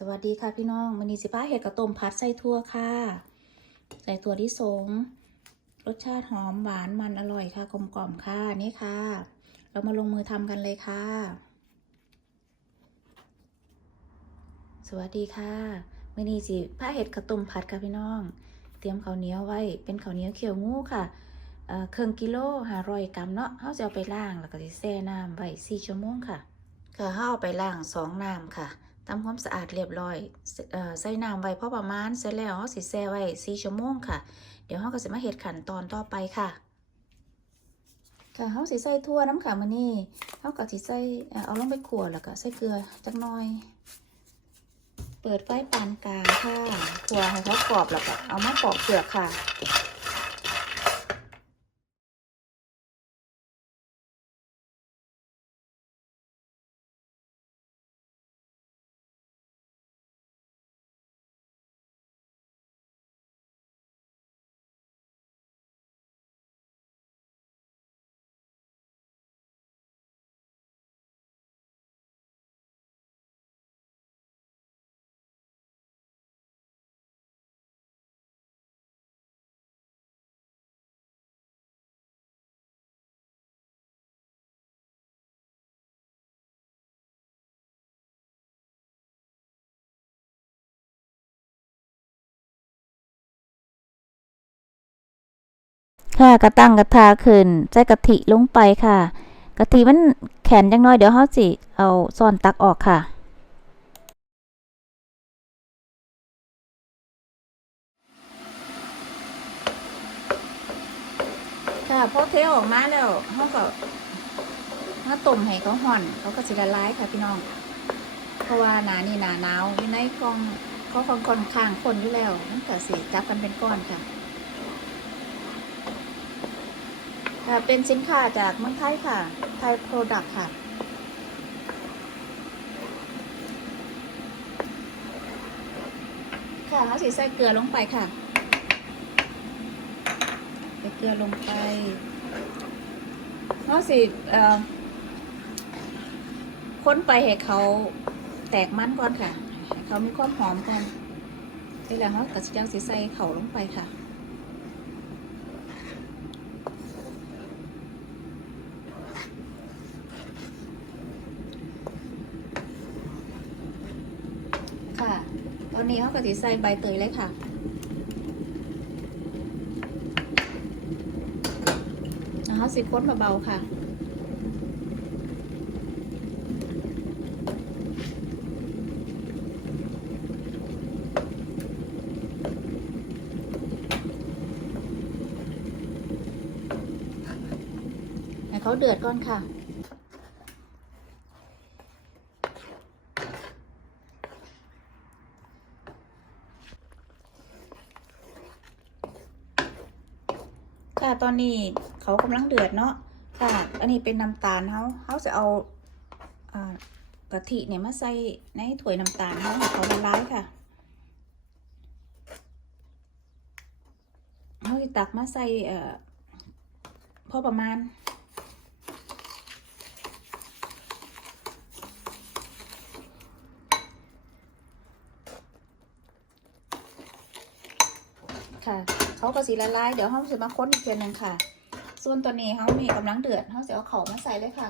สวัสดีค่ะพี่น้องมันนี้สิพ้าเห็ดกระต้มพัดใส่ทั่วค่ะ ใส่ถั่วที่สงรสชาติหอมหวานมันอร่อยค่ะกลมกล่อมค่ะนี่ค่ะ เรามาลงมือทำกันเลยค่ะ สวัสดีค่ะมื่อนี้สิผ้าเห็ดกระต้มพัดค่ะพี่น้อง เตรียมข้าวเหนียวไว้เป็นข้าวเหนียวเขียวงูค่ะเอ่อครึ่งกิโลห้าร้อยกรัมเนาะเขาจะเอาไปล้างแล้วก็สิแช่น้ำไว้สี่ชั่วโมงค่ะก็เขาเอาไปล้างสองน้ำค่ะ ทำความสะอาดเรียบร้อยใส่น้ำไว้พอประมาณเสร็จแล้วเขาสิแช่ไว้สี่ชั่วโมงค่ะ เดี๋ยวเขาก็จะมาเฮ็ดขั้นตอนต่อไปค่ะ ค่ะเขาสิใส่ทั่วน้ำขามันนี่เขาก็สิใส่เอ่เอาลงไปขั่วแล้วก็ใส่เกลือจักหน่อย เปิดไฟปานกลางค่ะขั่วให้เขากรอบแล้วก็เอามาปอกเปลือกค่ะ ค่ะกระตั้งกระทาขึ้นใส่กะทิลงไปค่ะกะทิมันแข็งจังน้อยเดี๋ยวเขาสิเอาซ่อนตักออกค่ะค่ะพอเทออกมาแล้วเขาก็มาต้มให้เขาห่อนเขาก็สิละลายค่ะพี่น้องเพราะว่าหนานี่หนาหนาวอยู่ในกองเขาคอนค่อนข้างคนอยู่แล้วมันก็สิจับกันเป็นก้อนค่ะ ค่ะ เป็นสินค้าจากเมืองไทยค่ะ ไทยโปรดักต์ค่ะค่ะเขาสีใส่เกลือลงไปค่ะใส่เกลือลงไปเขาสีเอ่อค้นไปให้เขาแตกมันก่อนค่ะ เขามีความหอมก่อนเสร็จแล้วเขาก็จะจังสีใส่เขาลงไปค่ะ ตอนนี้เขา ก็จะใส่ใบเตยเลยค่ะนะคะสิค้นเบาๆค่ะให้เขาเดือดก่อนค่ะ ตอนนี้เขากำลังเดือดเนาะค่ะ อันนี้เป็นน้ำตาลเขาเขาจะเอาอ่ากะทิเนี่ยมาใส่ในถ้วยน้ำตาลเขาเขาละลายค่ะเขาจะตักมาใส่เอ่อพอประมาณค่ะ เขาก็สีละลาย เดี๋ยวเขาจะมาค้นอีกเทียหนึงค่ะ ส่วนตัวนี้เขามีกำลังเดือดเขาจะเอาเขามาใส่เลยค่ะ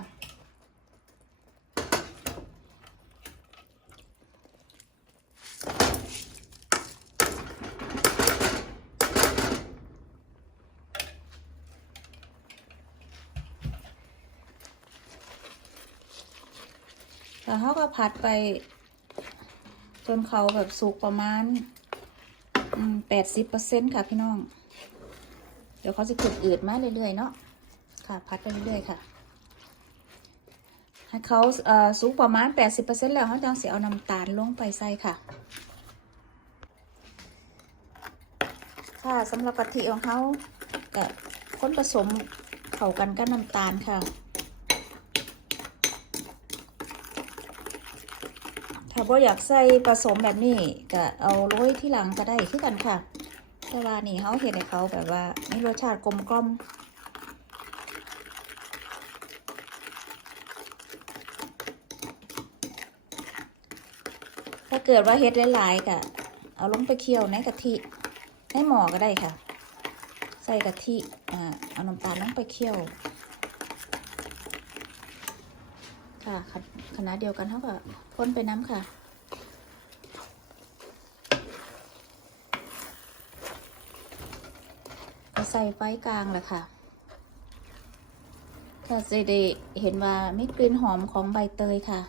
แล้วเขาก็ผัดไป จนเขาแบบสุกประมาณ แปดสิบเปอร์เซ็นต์ค่ะพี่น้อง เดี๋ยวเขาจะขึ้นอืดมาเรื่อยๆเนาะ ค่ะพัดไปเรื่อยๆค่ะ ให้เขาเอ่อสูงประมาณแปดสิบเปอร์เซ็นต์แล้วเขาจะเสียเอาน้ำตาลลงไปใส่ค่ะ ค่ะสำหรับกะทิของเขาก็คนผสมเข้ากันกับน้ำตาลค่ะ ถ้า บ่อยากใส่ผสมแบบนี้ก็เอาโรยที่หลังก็ได้คือกันค่ะแต่ว่านี่เขาเห็นให้เขาแบบว่ามีรสชาติกลมกล่อมถ้าเกิดว่าเฮ็ดหลายๆก็เอาลงไปเคี่ยวในกะทิในหม้อก็ได้ค่ะ ใส่กะทิอ่าเอาน้ำตาลลงไปเคี่ยว ค่ะขขนาดเดียวกันเท่ากับพ่นไปน้ำค่ะก็ใส่ไฟกลางแหละค่ะถ้าจะได้เห็นว่ามีกลิ่นหอมของใบเตยค่ะ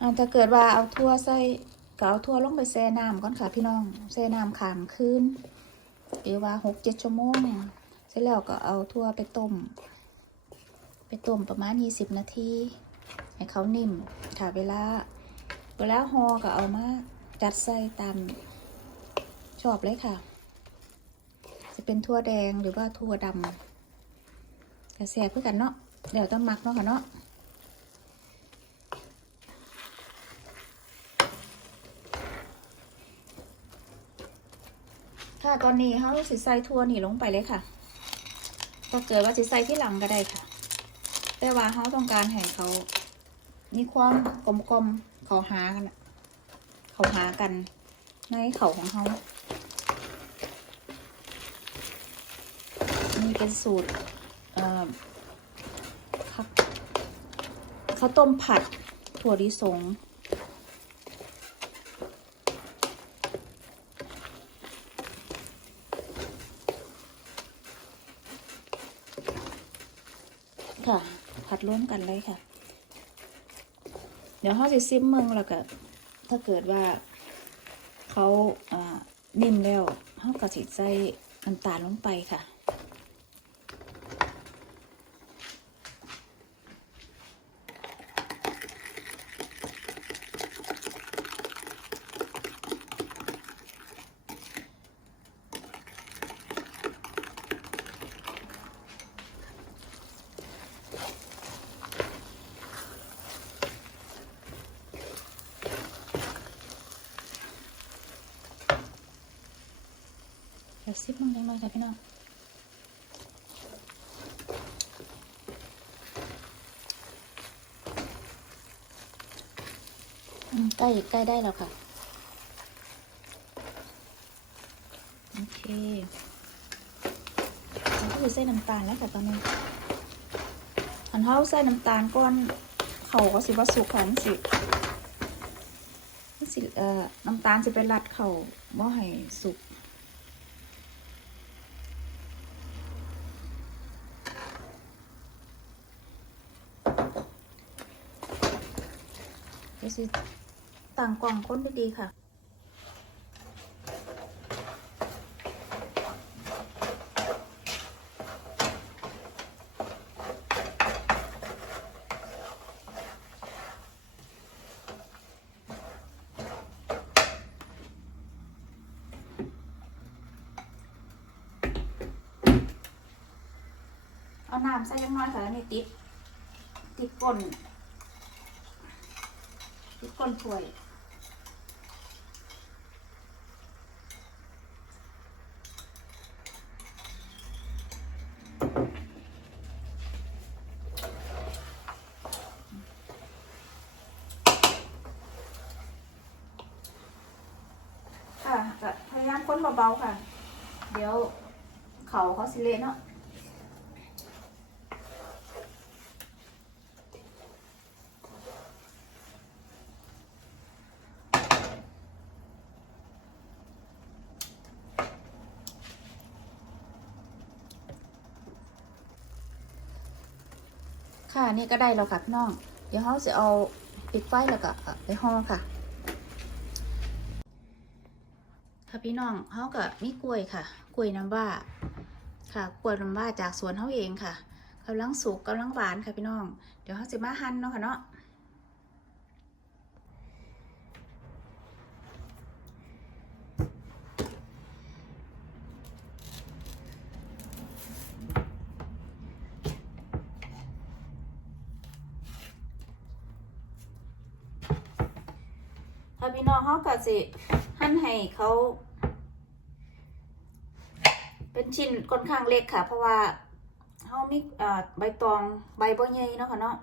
อาถ้าเกิดว่าเอาทั่วใส่ก็เอาทั่วลงไปแช่น้ำก่อนค่ะพี่น้องแช่น้ำขามคืนหรือว่าหกเจ็ดชั่วโมงเสร็จแล้วก็เอาทั่วไปต้ม ไปต้มประมาณยี่สิบนาที ให้เขานิ่มค่ะเวลา เวลาห่อก็เอามาจัดใส่ตามชอบเลยค่ะ จะเป็นทั่วแดงหรือว่าทั่วดำกระแสเพื่อกันเนาะเดี๋ยวต้องมักเนาะค่ะเนาะค่ะตอนนี้เขาสิใส่ทั่วนี่ลงไปเลยค่ะ ถ้าเกิดว่าสิใส่ที่หลังก็ได้ค่ะ แต่ว่าเขาต้องการให้เขามีความกลมๆเขาหากันน่ะเขาหากันในเข่าของเขานี่เป็นสูตรเอ่อข้าวต้มผัดถั่วลิสง ค่ะ ผัด ร่วมกันเลยค่ะ เดี๋ยวเขาจะซิมเมืองแล้วก็ถ้าเกิดว่าเขาอ่านิ่มแล้วเขาก็สิใส่น้ำตาลลงไปค่ะ ซิปมันเล็กน้อยค่ะพี่น้องใกล้ใกล้ได้แล้วค่ะ โอเคก็คือใส่น้ำตาลแล้วค่ะตอนนี้อันเขาใส่น้ำตาลก้อนเขาก็สิว่าสุกค่ะมันสิมันสิเอ่อน้ำตาลจะไปรัดเขาบ่ให้สุก เดี๋ยวสิต่างกล่องค้นไปดีค่ะเอาน้ำใส่ยังน้อยค่ะอันนี่ติด ติดก้น คนถ้วย ค่ะก็พยายามค้นเบาๆค่ะ เดี๋ยวเขาเขาสิเละเนาะ นี้ก็ได้แล้วค่ะพี่น้อง เดี๋ยวเขาจะเอาปิดไฟแล้วก็ไปห่อค่ะ ค่ะพี่น้องเขาก็มีกล้วยค่ะ กล้วยน้ำว้าค่ะกล้วยน้ำว้าจากสวนเขาเองค่ะกำลังสุกกำลังหวานค่ะพี่น้อง เดี๋ยวเขาจะมาหั่นเนาะค่ะเนาะ ถ้าพี่น้องเขาก็ สิหั่นให้เขา เป็นชิ้นค่อนข้างเล็กค่ะ เพราะว่าเขามีเอ่อใบตองใบบ่ใหญ่เนาะค่ะเนาะ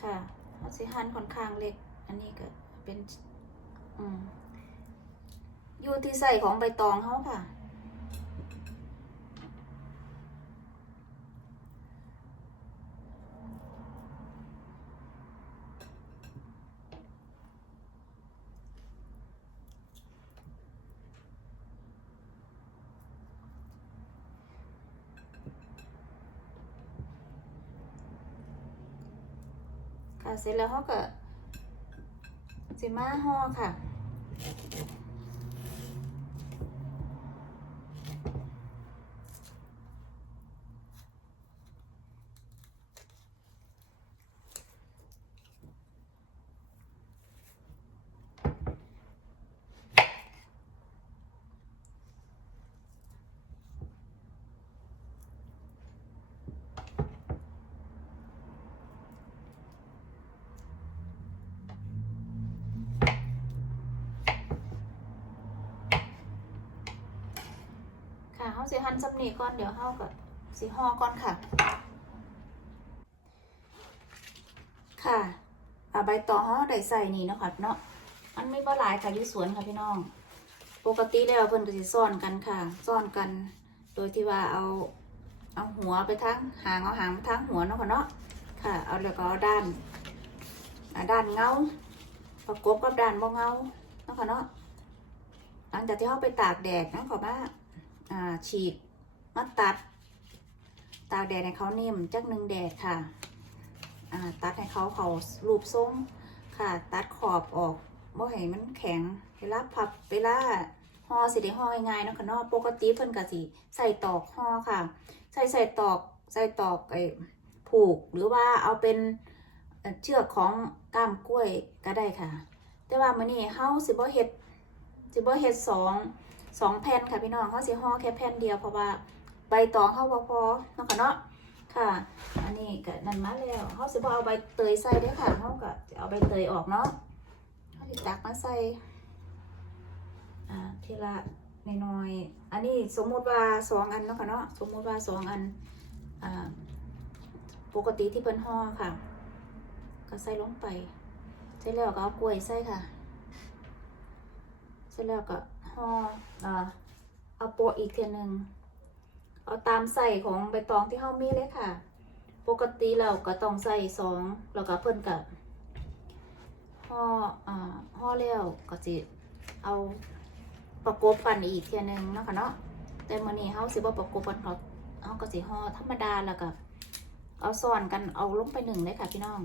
ค่ะเขาสิหั่นค่อนข้างเล็ก อันนี้ก็เป็น อืมอยู่ที่ใส่ของใบตองเขาค่ะ เสร็จแล้วเขาก็สิมาห่อค่ะาสิหั่นสับนี่ก่อนเดี๋ยวเขาก็สิห่อก่อนค่ะ ค่ะอาใบตองเขาได้ใส่นี่เนาะค่ะเนาะมันไม่บ่หลายค่ะอยู่สวนค่ะพี่น้อง ปกติแล้วเพิ่นก็สิซ่อนกันค่ะซ่อนกัน โดยที่ว่าเอาเอาหัวไปทั้งหางเอาหางไปทั้งหัวเนาะค่ะเนาะค่ะ เอาแล้วก็เอาด้านอ่าด้านเงาประกบกับด้านบ่เงาเนาะค่ะเนาะหลังจากที่เขาไปตากแดดนะขอว่าอ่า ฉีกมาตัด ตากแดดให้เขานิ่มจักหนึ่งแดดค่ะ ตัดให้เขาเขารูปทรงค่ะ ตัดขอบออกบ่ให้มันแข็งเวลาพับเวลาห่อสิได้ห่อง่ายๆเนาะค่ะเนาะปกติเพิ่นก็สิใส่ตอกห่อค่ะ ใส่ใส่ตอกใส่ตอกไอ้ผูกหรือว่าเอาเป็นเอ่อเชือกของก้ามกล้วยก็ได้ค่ะ แต่ว่ามื้อนี้เฮาสิบ่เฮ็ดสิบ่เฮ็ดสอง สองแผ่นค่ะพี่น้องเขาสิห่อแค่แผ่นเดียวเพราะว่าใบตองเขาพอเนาะค่ะเนาะค่ะ อันนี้ก็นั่นมาแล้วเขาสิบ่เอาใบเตยใส่เด้ค่ะเขาก็จะเอาใบเตยออกเนาะเขาสิตักมาใส่อ่าทีละน้อยๆอันนี้สมมุติว่าสองอันเนาะค่ะเนาะสมมุติว่าสองอันอ่าปกติที่เพิ่นห่อค่ะ ก็ใส่ลงไป เสร็จแล้วก็เอากล้วยใส่ค่ะ เสร็จแล้วก็ ห่อเอ่อเอาโปะอีกเทียหนึ่งเอาตามใส่ของใบตองที่เฮามีเลยค่ะ ปกติเราก็ต้องใส่สองแล้วก็เพิ่นกับห่ออ่าห่อแล้วก็สิเอาประกบกันอีกเทียหนึ่งเนาะค่ะเนาะแต่มื้อนี้เฮาสิบ่ประกบกันเฮาเฮาก็สิห่อธรรมดาแล้วก็เอาซ้อนกันเอาลงไปหนึ่งเลยค่ะพี่น้อง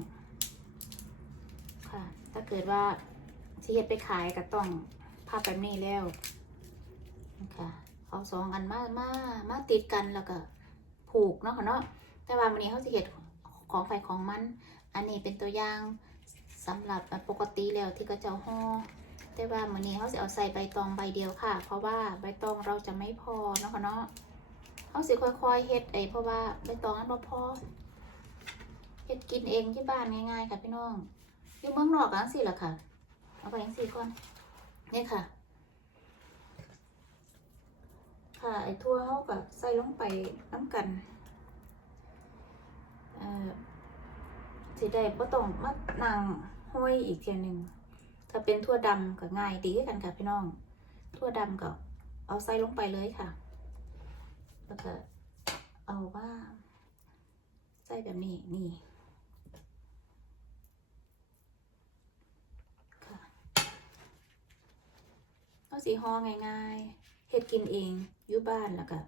ค่ะ ถ้าเกิดว่าสิเฮ็ดไปขายก็ต้อง ภาพแบบนี้แล้วนะคะเอาสองอันมามามาติดกันแล้วก็ผูกเนาะค่ะเนาะแต่ว่าวันนี้เขาจะเห็ดของไฟของมัน อันนี้เป็นตัวอย่างสำหรับปกติแล้วที่ก็จะห่อแต่ว่าวันนี้เขาจะเอาใส่ใบตองใบเดียวค่ะ เพราะว่าใบตองเราจะไม่พอเนาะค่ะเนาะเขาสิค่อยๆเฮ็ดไอ้เพราะว่าใบตองนั้นบ่พอเฮ็ดกินเองที่บ้านง่ายๆค่ะพี่น้องอยู่เมืองนอกกันสิล่ะค่ะ เอาไปยังสี่ก่อน นี่ค่ะ ค่ะ ไอ้ทั่วเขากับใส่ลงไปน้ำกันเอ่อสีได้บ่ต้องมานางห้อยอีกเทียหนึ่งถ้าเป็นทั่วดำก็ง่ายดีกันค่ะพี่น้อง ทั่วดำก็เอาใส่ลงไปเลยค่ะ แล้วก็เอาว่าใส่แบบนี้นี่ เอาสีห่อง่ายๆเฮ็ดกินเองอยู่บ้านแล้วก็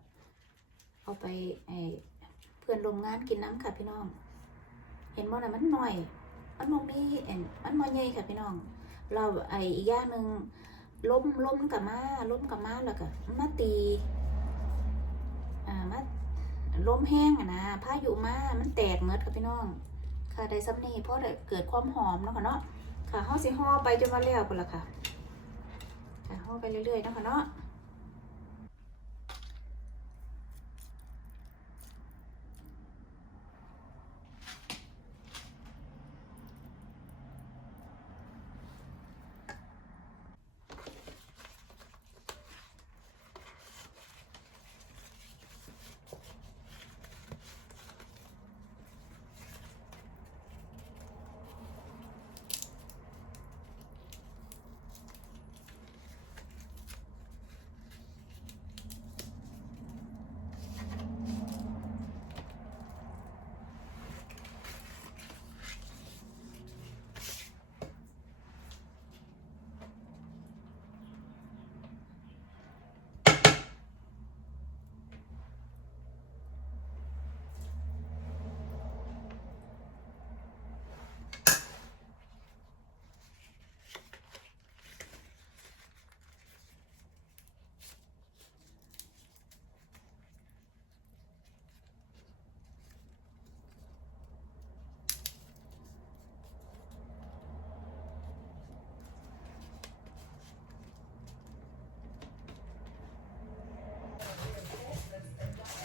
เอาไปไอเพื่อนโรงงานกินน้ำค่ะพี่น้อง เห็นบ่นะมันหน่อย มันบ่มีเอ็นมันบ่ใหญ่ค่ะพี่น้อง เราไออีกอย่างหนึ่งล้มล้มกับมาล้มกับมาแล้วก็มาตีอ่ามาล้มแห้งอะนะพาอยุมามันแตกเมดค่ะพี่น้อง ค่ะได้ซ้ำนี้เพราะเกิดความหอมเนาะค่ะเนาะค่ะห่อสิห่อไปจนว่าแล้วพุ่นละค่ะ ค่ะห้องไปเรื่อยๆนะคะเนาะ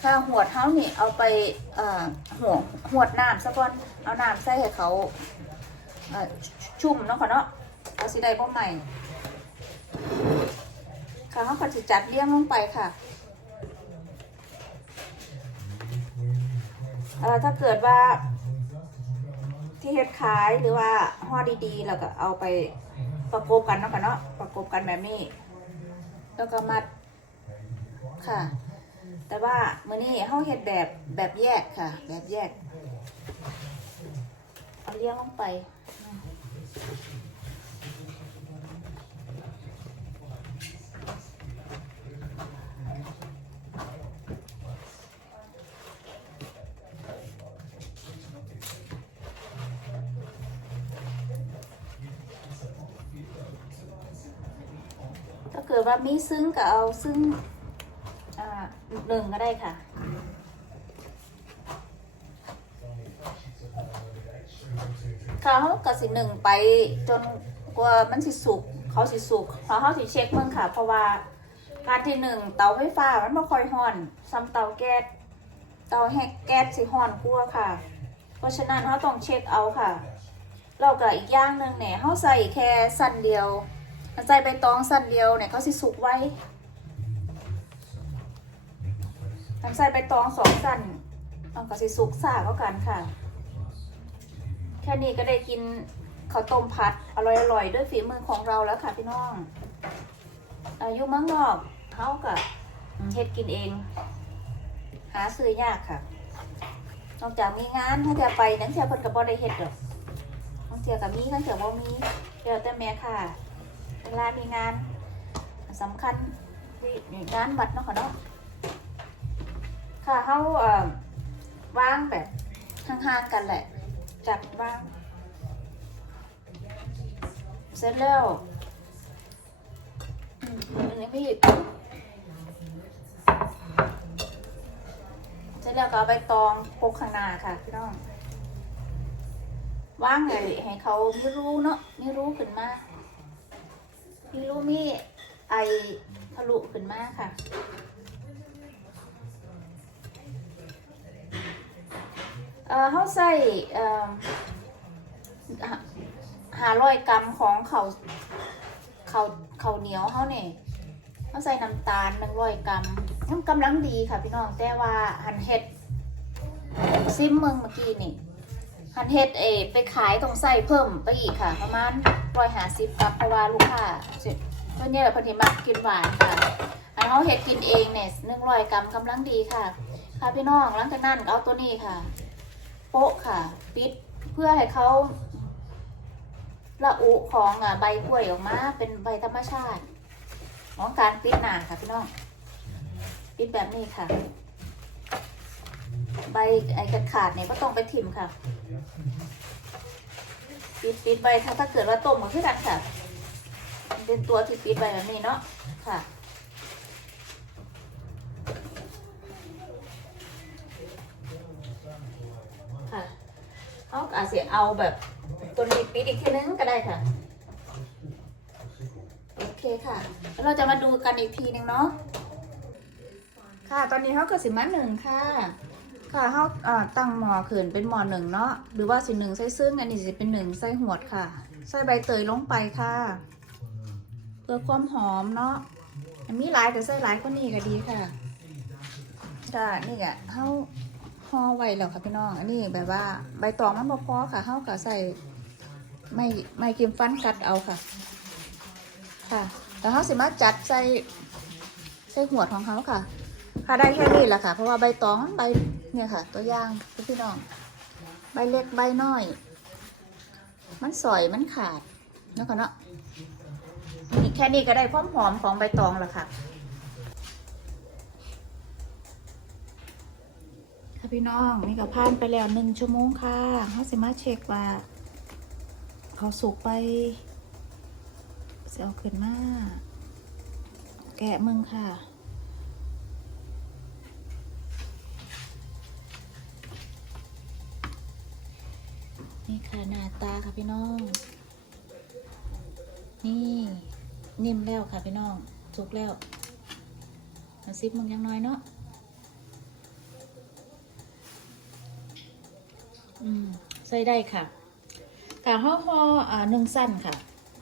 ถ้าหวดเฮานี่เอาไปหัวหวดน้ำซะก่อนเอาน้ำใส่ให้เขาชุ่มเนาะค่ะเนาะเอาสิได้บ่ใหม่ค่ะเขาก็สิจัดเลี้ยงลงไปค่ะถ้าเกิดว่าที่เฮ็ดขายหรือว่าห่อดีๆ แล้วก็เอาไปประกบกันเนาะค่ะเนาะประกบกันแบบนี้ แล้วก็มัดค่ะ แต่ว่ามื้อนี้เฮาเฮ็ดแบบแบบแยกค่ะ แบบแยก เอาเลี้ยงลงไป ถ้าเกิดว่ามีซึ้งก็เอาซึ้ง หนึ่งก็ได้ค่ะเขาก็สิหนึ่งไปจนกว่ามันสิสุกเขาสิสุกเพราเขาสิเช็คเมืองค่ะ เพราะว่าการที่หนึ่งเตาไฟฟ้ามันไม่ค่อยห่อนซ้ำเตาแก๊สเตาแฮกแก๊สสิห่อนกลัวค่ะ เพราะฉะนั้นเขาต้องเช็คเอาค่ะเราก็อีกอย่างหนึ่งเนี่ยเขาใส่แค่สั้นเดียวใส่ใบตองสั้นเดียวเนี่ยเขาสิสุกไว้ำใส่ใบตองสองสั้นมันก็สิสุกซ่าเขากันค่ะ แค่นี้ก็ได้กินข้าวต้มผัดอร่อยๆด้วยฝีมือของเราแล้วค่ะพี่น้อง อายุมืองนอกเขากับเฮ็ดกินเอง หาซื้อยากค่ะ นอกจากมีงานถ้าจะไปนั้นเชียเพิ่นกับบ่ได้เฮ็ดหรอกบางเทียกับมีบางเทียบ่มีเดี๋ยวแต่แม่ค่ะ เวลามีงานสำคัญที่งานวัดเนาะค่ะเนาะ ค่ะเขาเอ่อวางแบบห่างๆกันแหละ จัดวาง เสร็จแล้วอืมอันนี้พี่เสร็จแล้วก็เอาใบตองปกข้างหน้าค่ะพี่น้องว่างเลยให้เขาไม่รู้เนาะไม่รู้ขึ้นมาไม่รู้มีไอทะลุขึ้นมาค่ะ เอ่อเขาใส่เอ่อหาร้อยกรัมของเขาเขาเขาเหนียวเขาเนี่ยเขาใส่น้ำตาลหนึ่งร้อยกรัมน้ำกำลังดีค่ะพี่น้องแต่ว่าหันเห็ดซิมเมืองเมื่อกี้นี่หันเห็ดเอไปขายต้องใส่เพิ่มไปอีกค่ะ ประมาณร้อยหาสิบกรัมเพราะว่าลูกค้าเพื่อนเนี่ยแหละคนที่มักกินหวานค่ะอันเขาเห็ดกินเองเนี่ยหนึ่งร้อยกรัมกำลังดีค่ะ ค่ะพี่น้องหลังจากนั้นเอาตัวนี้ค่ะ โปะค่ะ ปิดเพื่อให้เขาละอุของอะใบกล้วยออกมา เป็นใบธรรมชาติ ของการปิดหนาค่ะพี่น้องปิดแบบนี้ค่ะ ใบไอ้ขาดขาดๆเนี่ยก็ต้องไปทิมค่ะ ปิดปิดใบถ้าถ้าเกิดว่าต้มก็คือกันค่ะ เป็นตัวที่ปิดใบแบบนี้เนาะค่ะ เขาอาจจะเอาแบบตัวนี้ปิดอีกทีนึงก็ได้ค่ะ โอเคค่ะ แล้วเราจะมาดูกันอีกทีนึงเนาะค่ะ ตอนนี้เขาก็สิมาหนึ่งค่ะ ค่ะเขาตั้งหมอขึ้นเป็นหมอหนึ่งเนาะหรือว่าสิหนึ่งใส่ซึ่งอันนี้จะเป็นหนึ่งใส่หวดค่ะใส่ใบเตยลงไปค่ะ เพื่อความหอมเนาะอันมีหลายแต่ใส่หลายก็นี่ก็ดีค่ะค่ะนี่อะเขา ห่อไว้แล้วค่ะพี่น้อง อันนี้แบบว่าใบตองมันบ่พอค่ะเฮาก็ใส่ไม่ไม่กิมฟันกัดเอาค่ะ ค่ะ แล้วเฮาสิมาจัดใส่ใส่หัวของเขาค่ะ ค่ะได้แค่นี้แหละค่ะ เพราะว่าใบตองใบเนี่ยค่ะ ตัวอย่างพี่น้อง ใบเล็กใบน้อย มันสอยมันขาดนาะค่ะเนาะแค่นี้ก็ได้ความหอมของใบตองแล้วค่ะ ค่ะพี่น้องนี่ก็ผ่านไปแล้วหนึ่งชั่วโมงค่ะเขาสามาเช็คว่า เขาสุกไปเสียเอาขึ้นมาแกะมึงค่ะนี่ค่ะหน้าตาค่ะพี่น้อง นี่นิ่มแล้วค่ะพี่น้องสุกแล้วมาซิปมึงยังน้อยเนาะ อืม ใส่ได้ค่ะกะห่อห่ออ่าหนึ่งสั้นค่ะ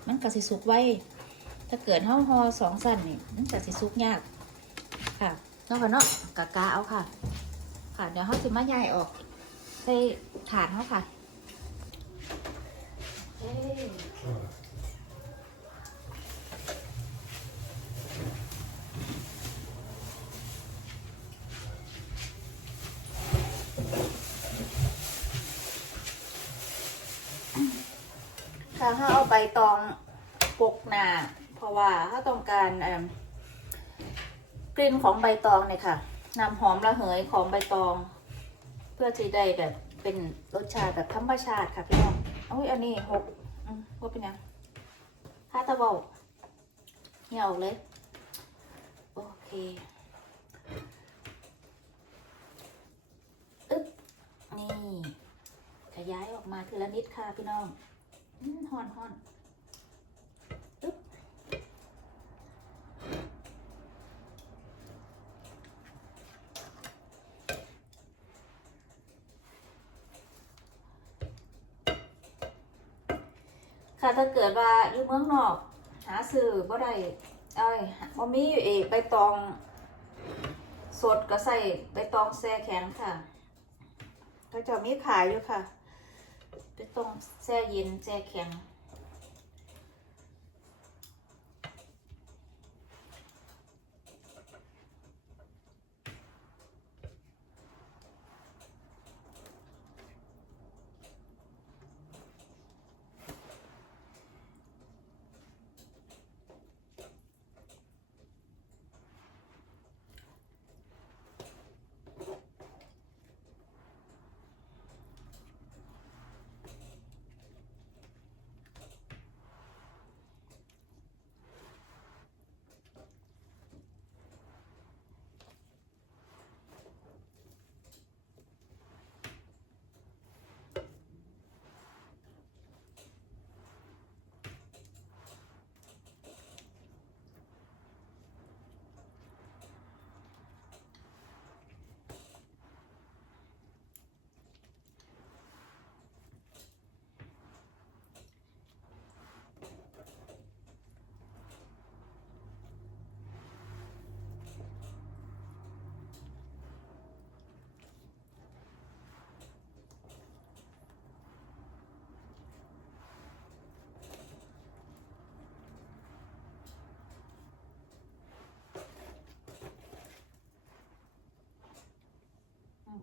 มันกะสิสุกไว้ ถ้าเกิดห่อห่อสองสั้นนี่มันกะสิสุกยากค่ะเนาะค่ะเนาะกะกาเอาค่ะ ค่ะเดี๋ยวเขาสิมาย้ายออกใส่ถาดเขาค่ะะถ้าเอาใบตองปกหนาเพราะว่าถ้าต้องการกลิ่นของใบตองเนี่ยค่ะนำหอมระเหยของใบตอง เพื่อที่ได้แบบเป็นรสชาติแบบธรรมชาติค่ะพี่น้องเอ้ยอันนี้หกว่าเป็นยังถ้าตะเบาเนี่ยออกเลยโอเคอึ๊บนี่ขยายออกมาทีละนิดค่ะพี่น้อง หอนหอนอึ๊บค่ะถ้าเกิดว่าอยู่เมืองนอก หาซื้อบ่ได้เอ้ยบ่มีอยู่เอกใบตอง สดก็ใส่ใบตองแช่แข็งค่ะเขาเจะมีขายอยู่ค่ะ ตองแช่เย็นแช่แข็ง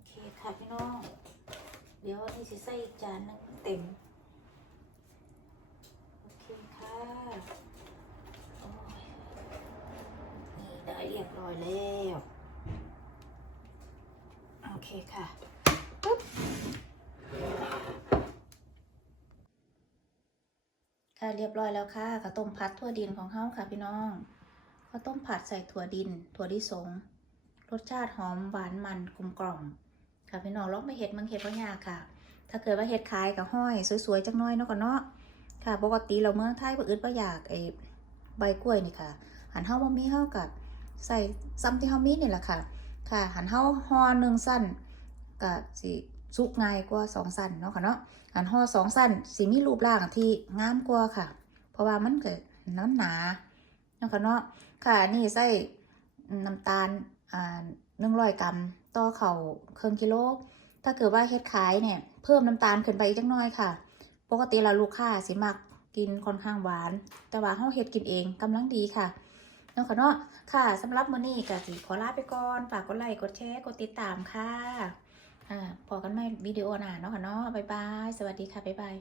เคค่ะพี่น้อง เดี๋ยวนี่สิใส่อีกจานหนึงเต็ม โอเคค่ะนี่ได้เรียบร้อยแล้ว โอเคค่ะปึ๊บค่ะเรียบร้อยแล้วค่ะข้าวต้มผัดถั่วดินของเฮาค่ะพี่น้องข้าวต้มผัดใส่ถั่วดิน ถั่วลิสงรสชาติหอมหวานมันกลมกล่อม ค่ะพี่น้องลองไปเห็ดมังเห็ดว่ายากค่ะ ถ้าเกิดว่าเห็ดขายกับห้อยสวยๆจังน้อยเนาะก่อนเนาะค่ะปกติเราเมืองไทยบ่อึดบ่อยากไอ้ใบกล้วยนี่ค่ะ หันเฮาบ่มีเฮากับใส่ซ้ำที่เฮามีนี่แหละค่ะ ค่ะ หันเฮาห่อหนึ่งสั้นก็สิสุกง่ายกว่าสองสั้นเนาะค่ะเนาะหันห่อสองสั้นสิมีรูปร่างที่งามกว่าค่ะ เพราะว่ามันเกิดน้ำหนาเนาะค่ะเนาะค่ะนี่ใส่น้ำตาลอ่าหนึ่งร้อยกรัม ต่อเข่าวครึ่งกิโล ถ้าเกิดว่าเฮ็ดขายเนี่ย เพิ่มน้ำตาลขึ้นไปอีกจักหน้อยค่ะ ปกติแล้วลูกค้าสิมักกินค่อนข้างหวาน แต่ว่าเฮาเฮ็ดกินเองกำลังดีค่ะเนาะค่ะเนาะค่ะสำหรับมื้อนี้ก็สิขอลาไปก่อนฝากกดไลค์กดแชร์กดติดตามค่ะอ่าพอกันใหม่วิดีโอหน้าเนาะค่ะเนาะบ๊ายบาย สวัสดีค่ะบ๊ายบาย